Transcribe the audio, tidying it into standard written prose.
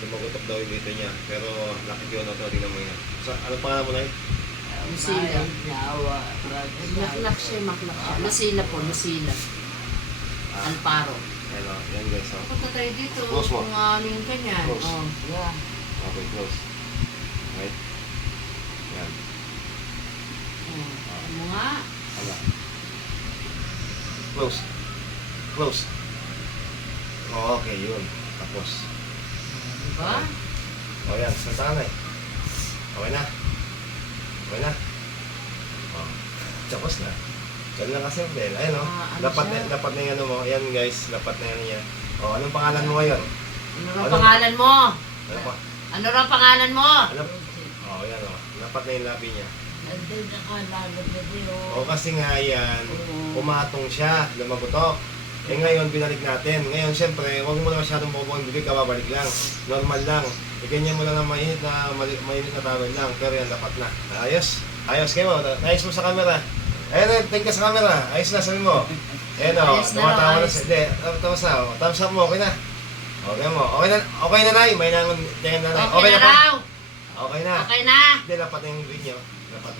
Lumagutok daw yung dito niya. Pero nakikita na ito, tingnan mo yan. So, ano pangalan mo na yun? Masila. Maklak siya, maklak siya. Masila po, masila. Alparo. Hello, yan guys. Oh. Punta tayo dito Close mo. kung ano yung kanyan. Close. Oh. Yeah. Okay, close. Right? Yan. Ano nga? Hala. Close. Close. Oh, okay, yun. Tapos. Diba? O yan, santa ka na eh. Okay na. Okay na. Oh. Tapos na. Diyan lang kasi, Bel. Ayun o. Ano Dapat siya? na yung ano mo. Ayan guys, dapat na yan niya. O, anong pangalan mo ngayon? Ano raw pangalan mo? Ano pa? Ano raw pangalan mo? Ano? O, yan o. Dapat na yung labi niya. Nandun nakalagod na din O, kasi nga yan, Oo. pumatong siya, lumagutok. Eh ngayon, binalik natin. Ngayon, siyempre, huwag mo na masyadong bubong bibig, kababalik lang. Normal lang. E, ganyan mo lang ng mainit na tawel lang. Pero yan, dapat na. Ayos. Ayos kayo. Ayos mo sa camera. Ayun, take ka sa camera. Ayos na, sabi mo. Ayun o, Ayos na, tumatawa na ayos. siya. Hindi, thumbs up. Thumbs up mo, okay na. Okay mo. Okay na, Nay. May nangon, tingnan na, Nay. Okay na pa. raw. Okay na. Okay na. Hindi, dapat na yung video. Dapat